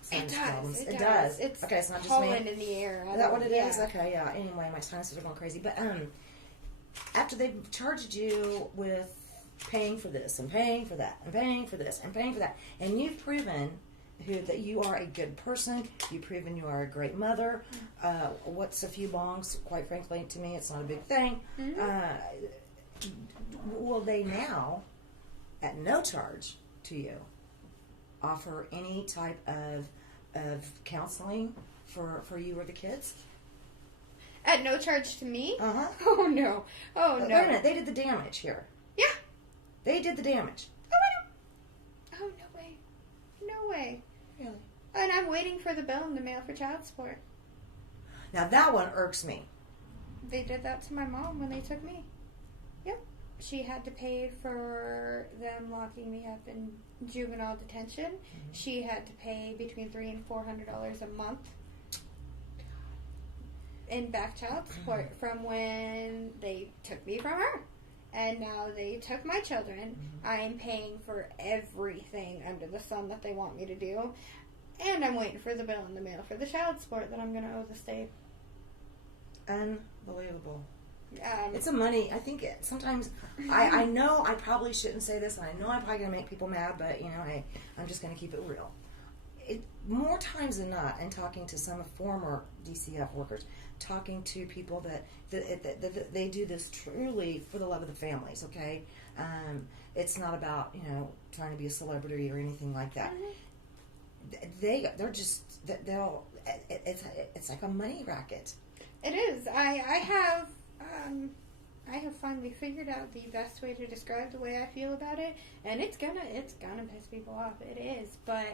sinus problems. It does. It's okay. It's not just pollen me. in the air. Is that what it is? Okay, yeah. Anyway, my sinuses are going crazy. But after they've charged you with paying for this and paying for that and paying for this and paying for that, and you've proven that you are a good person, you've proven you are a great mother. What's a few bongs? Quite frankly, to me, it's not a big thing. Will they now, at no charge to you, offer any type of counseling for you or the kids? At no charge to me? Uh-huh. Oh, no. Oh, no. Wait a minute. They did the damage here. Yeah. They did the damage. Oh, no way. No way. Really? And I'm waiting for the bill in the mail for child support. Now, that one irks me. They did that to my mom when they took me. Yep. She had to pay for them locking me up in juvenile detention. Mm-hmm. She had to pay between $300 and $400 a month in back child support from when they took me from her. And now they took my children. Mm-hmm. I am paying for everything under the sun that they want me to do. And I'm waiting for the bill in the mail for the child support that I'm going to owe the state. Unbelievable. It's a money. I think sometimes I know I probably shouldn't say this, and I know I'm probably going to make people mad, but I'm just going to keep it real. More times than not, and talking to some former DCF workers, talking to people that they do this truly for the love of the families. Okay, it's not about trying to be a celebrity or anything like that. It's like a money racket. It is. I have finally figured out the best way to describe the way I feel about it, and it's gonna piss people off. It is, but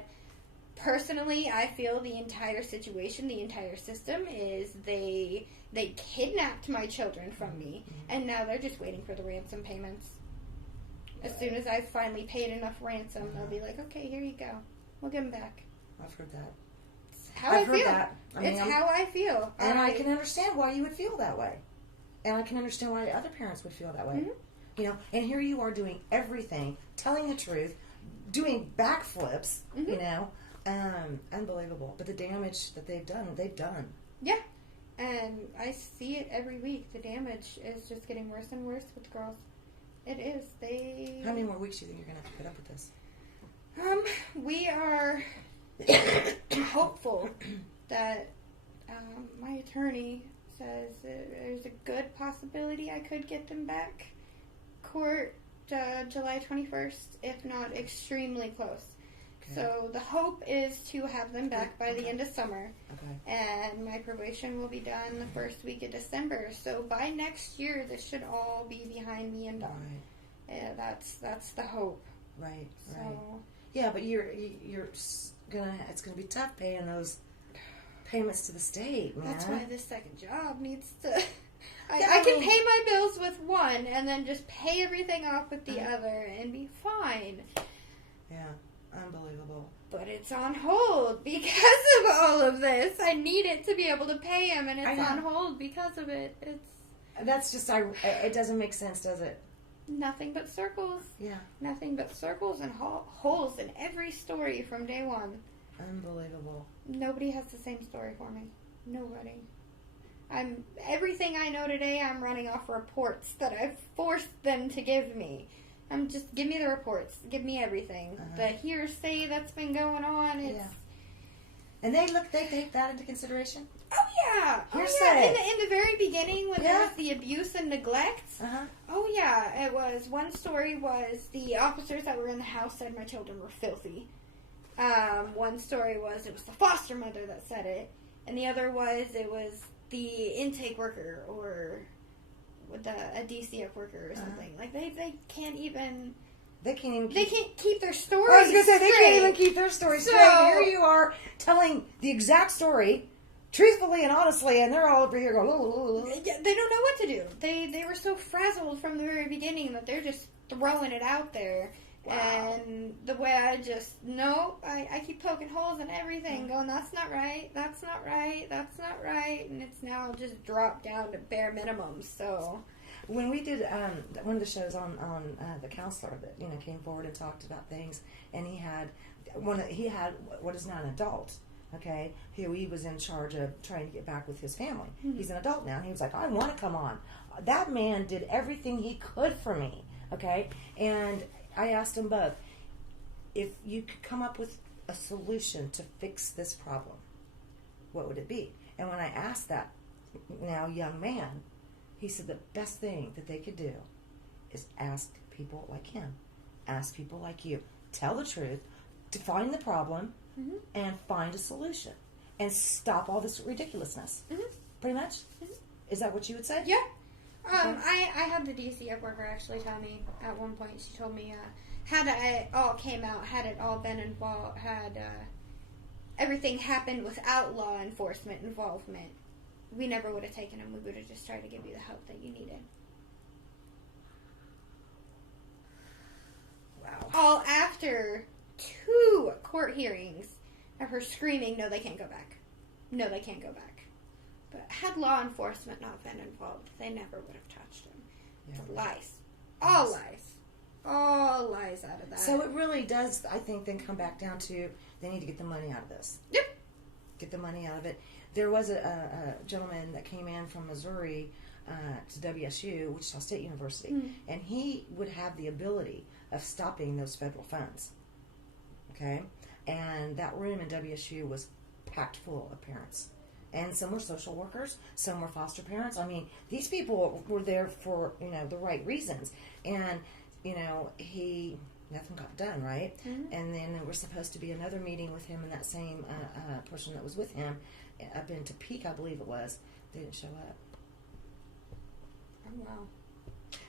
personally, I feel the entire situation, the entire system is they kidnapped my children from me, and now they're just waiting for the ransom payments. As soon as I've finally paid enough ransom, they'll be like, "Okay, here you go. We'll give them back." I've heard that. I've heard that. It's how I feel. And I can understand why you would feel that way. And I can understand why other parents would feel that way. Mm-hmm. And here you are doing everything, telling the truth, doing backflips, unbelievable. But the damage that they've done. Yeah. And I see it every week. The damage is just getting worse and worse with girls. It is. How many more weeks do you think you're going to have to put up with this? We are hopeful that my attorney says there's a good possibility I could get them back. Court July 21st, if not extremely close. Okay. So the hope is to have them back by the end of summer. Okay. And my probation will be done the first week of December. So by next year, this should all be behind me and done. Right. Yeah, that's the hope. Right. So. Right. Yeah, but it's gonna be tough paying those payments to the state, man. That's why this second job needs to. I can pay my bills with one and then just pay everything off with the other and be fine. Yeah, unbelievable. But it's on hold because of all of this. I need it to be able to pay him, and it's on hold because of it. That's just it doesn't make sense, does it? Nothing but circles. Yeah. Nothing but circles and holes in every story from day one. Unbelievable. Nobody has the same story for me. Nobody. Everything I know today, I'm running off reports that I've forced them to give me. Give me the reports. Give me everything. The hearsay that's been going on. And they take that into consideration? Oh, yeah. Hearsay. In the very beginning, when there was the abuse and neglect. Oh, yeah. It was, one story was the officers that were in the house said my children were filthy. One story was it was the foster mother that said it. And the other was it was the intake worker or a DCF worker or something. Like, they can't even... They can't keep their stories I was going to say, they straight. can't even keep their story straight. Here you are telling the exact story, truthfully and honestly, and they're all over here going, Yeah, they don't know what to do. They were so frazzled from the very beginning that they're just throwing it out there. Wow. And the way I keep poking holes in everything, going, that's not right, that's not right, that's not right, and it's now just dropped down to bare minimum, so... When we did one of the shows on the counselor that came forward and talked about things, and he had what is now an adult, okay, who he was in charge of trying to get back with his family. Mm-hmm. He's an adult now, and he was like, I want to come on. That man did everything he could for me, okay, and I asked them both, if you could come up with a solution to fix this problem, what would it be? And when I asked that now young man, he said the best thing that they could do is ask people like him, ask people like you, tell the truth, to find the problem, and find a solution, and stop all this ridiculousness. Pretty much. Is that what you would say? Yeah. Okay. I had the DCF worker actually tell me at one point, she told me, had it all came out, had it all been involved, had everything happened without law enforcement involvement, we never would have taken him. We would have just tried to give you the help that you needed. Wow. All after 2 court hearings of her screaming, no, they can't go back. No, they can't go back. But had law enforcement not been involved, they never would have touched him. Yeah. It's lies. All lies. All lies out of that. So it really does, I think, then come back down to they need to get the money out of this. Yep. Get the money out of it. There was a gentleman that came in from Missouri to WSU, Wichita State University, and he would have the ability of stopping those federal funds. Okay? And that room in WSU was packed full of parents. And some were social workers, some were foster parents. I mean, these people were there for, the right reasons. And, nothing got done, right? Mm-hmm. And then there was supposed to be another meeting with him and that same person that was with him up in Topeka, I believe it was. They didn't show up. Oh, wow.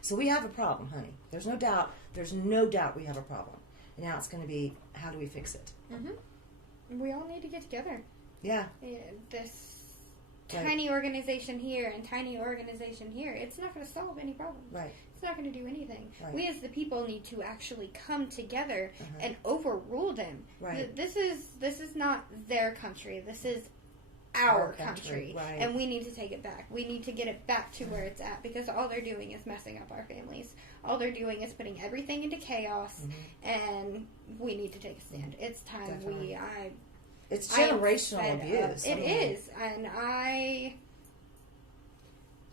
So we have a problem, honey. There's no doubt we have a problem. And now it's going to be, how do we fix it? Mm-hmm. We all need to get together. Yeah. This Right. tiny organization here and tiny organization here, it's not going to solve any problems. Right. It's not going to do anything. Right. We as the people need to actually come together and overrule them. Right. This is not their country. This is our country. Right. And we need to take it back. We need to get it back to where it's at, because all they're doing is messing up our families. All they're doing is putting everything into chaos, and we need to take a stand. It's time. Definitely. It's generational abuse. It is. And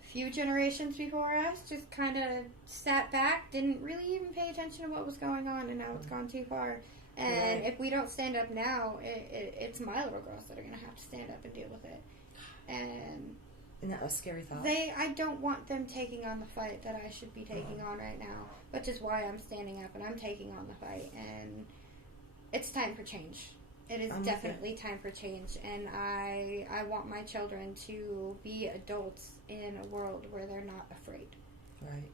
few generations before us just kind of sat back, didn't really even pay attention to what was going on, and now it's gone too far. And if we don't stand up now, it's my little girls that are going to have to stand up and deal with it. And isn't that a scary thought? I don't want them taking on the fight that I should be taking on right now, which is why I'm standing up and I'm taking on the fight. And it's time for change. It is definitely time for change, and I want my children to be adults in a world where they're not afraid. Right.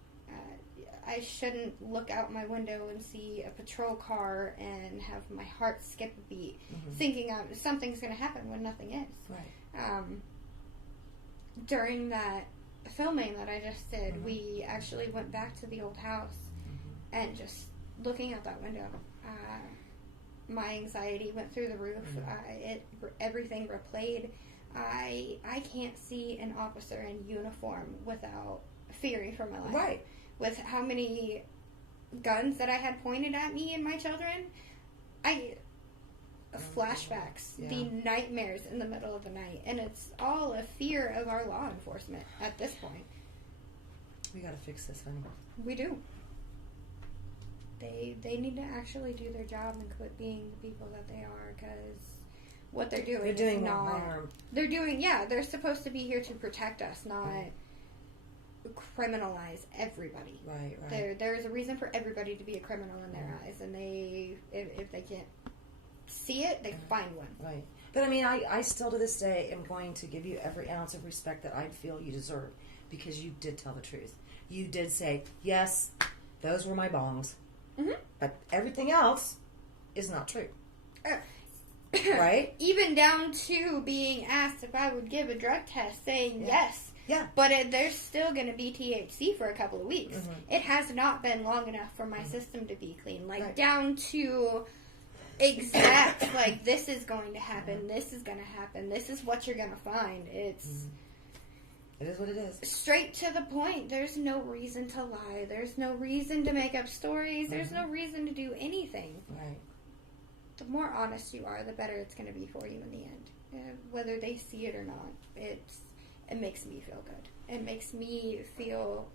I shouldn't look out my window and see a patrol car and have my heart skip a beat, thinking something's going to happen when nothing is. Right. During that filming that I just did, we actually went back to the old house and just looking out that window. My anxiety went through the roof. Everything replayed. I can't see an officer in uniform without fearing for my life. Right. With how many guns that I had pointed at me and my children, flashbacks, the nightmares in the middle of the night, and it's all a fear of our law enforcement at this point. We got to fix this, honey. We do. They need to actually do their job and quit being the people that they are, because what they're doing is not harm. They're doing, they're supposed to be here to protect us, not criminalize everybody. Right. There's a reason for everybody to be a criminal in their eyes, and if they can't see it, they find one. Right. But I mean, I still to this day am going to give you every ounce of respect that I feel you deserve, because you did tell the truth. You did say, yes, those were my bongs. But everything else is not true. Right? Even down to being asked if I would give a drug test, saying yes. Yeah. But there's still going to be THC for a couple of weeks. It has not been long enough for my system to be clean. Down to exact, this is going to happen, this is going to happen, this is what you're going to find. It is what it is. Straight to the point. There's no reason to lie. There's no reason to make up stories. There's no reason to do anything. Right. The more honest you are, the better it's going to be for you in the end. Whether they see it or not, it makes me feel good. It makes me feel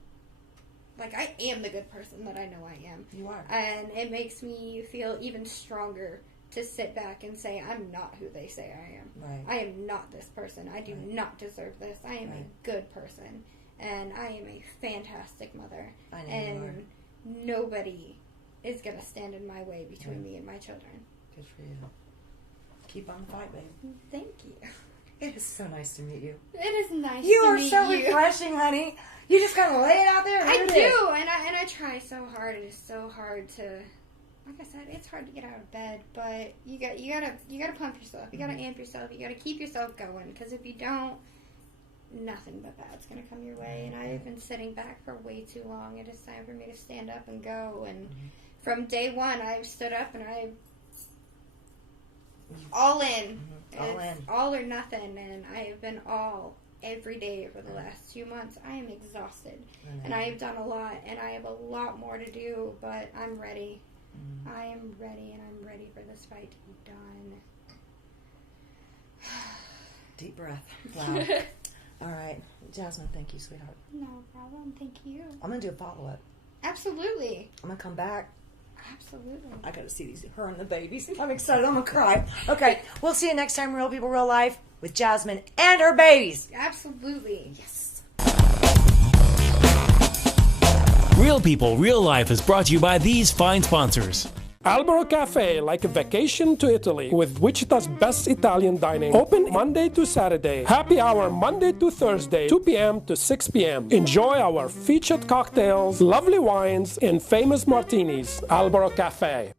like I am the good person that I know I am. You are. And it makes me feel even stronger to sit back and say, I'm not who they say I am. Right. I am not this person. I do not deserve this. I am a good person. And I am a fantastic mother. I know and you are. Nobody is going to stand in my way between me and my children. Good for you. Keep on the fight, babe. Thank you. It is so nice to meet you. It is nice You to are meet so you. refreshing, honey. You just kind of lay it out there. And I there it do, is. and I try so hard. It is so hard to, like I said, it's hard to get out of bed. But you gotta pump yourself. You gotta amp yourself. You gotta keep yourself going. Because if you don't, nothing but bad's gonna come your way. And I've been sitting back for way too long. It is time for me to stand up and go. And from day one, I've stood up and I've all in. All It's in. all or nothing, and I have been all every day for the last 2 months. I am exhausted, and I have done a lot, and I have a lot more to do, but I'm ready. I am ready, and I'm ready for this fight to be done. Deep breath. Wow. All right. Jasmine, thank you, sweetheart. No problem. Thank you. I'm going to do a follow-up. Absolutely. I'm going to come back. Absolutely. I got to see her and the babies. I'm excited. I'm going to cry. Okay. We'll see you next time, Real People, Real Life, with Jasmine and her babies. Absolutely. Yes. Real People, Real Life is brought to you by these fine sponsors. Albero Cafe, like a vacation to Italy, with Wichita's best Italian dining. Open Monday to Saturday. Happy hour Monday to Thursday, 2 p.m. to 6 p.m. Enjoy our featured cocktails, lovely wines, and famous martinis. Albero Cafe.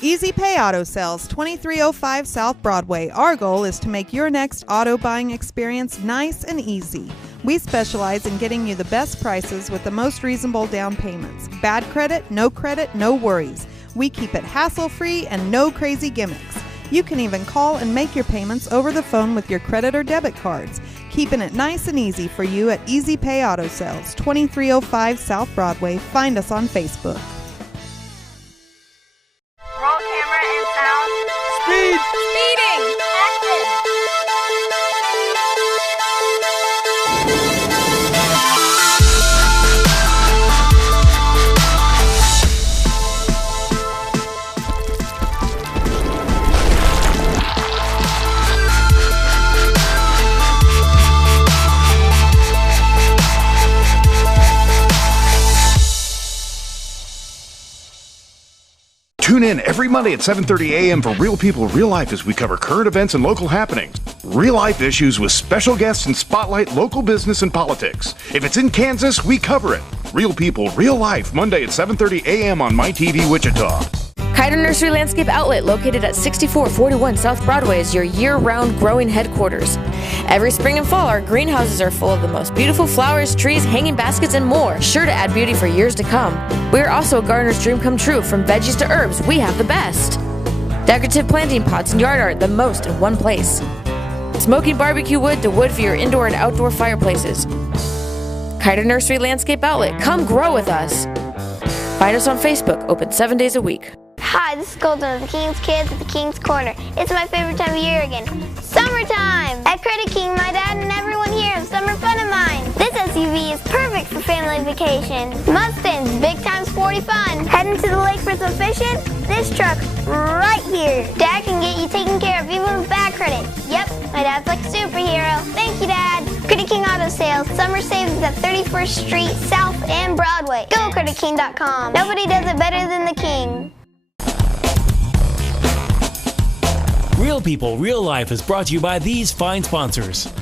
Easy Pay Auto Sales, 2305 South Broadway. Our goal is to make your next auto buying experience nice and easy. We specialize in getting you the best prices with the most reasonable down payments. Bad credit, no worries. We keep it hassle-free and no crazy gimmicks. You can even call and make your payments over the phone with your credit or debit cards. Keeping it nice and easy for you at Easy Pay Auto Sales, 2305 South Broadway. Find us on Facebook. Roll camera and sound. Speed! Speeding! Action! Tune in every Monday at 7:30 a.m. for Real People, Real Life as we cover current events and local happenings. Real life issues with special guests and spotlight local business and politics. If it's in Kansas, we cover it. Real People, Real Life, Monday at 7:30 a.m. on MyTV Wichita. Kiter Nursery Landscape Outlet, located at 6441 South Broadway, is your year-round growing headquarters. Every spring and fall, our greenhouses are full of the most beautiful flowers, trees, hanging baskets, and more, sure to add beauty for years to come. We are also a gardener's dream come true. From veggies to herbs, we have the best. Decorative planting pots and yard art, the most in one place. Smoking barbecue wood to wood for your indoor and outdoor fireplaces. Kiter Nursery Landscape Outlet, come grow with us. Find us on Facebook, open 7 days a week. Hi, this is Colton of the King's Kids at the King's Corner. It's my favorite time of year again. Summertime! At Credit King, my dad and everyone here have summer fun of mine. This SUV is perfect for family vacation. Mustangs, big time sporty fun. Heading to the lake for some fishing? This truck right here. Dad can get you taken care of even with bad credit. Yep, my dad's like a superhero. Thank you, Dad. Credit King Auto Sales. Summer savings at 31st Street, South, and Broadway. Go creditking.com. Nobody does it better than the King. Real People, Real Life is brought to you by these fine sponsors.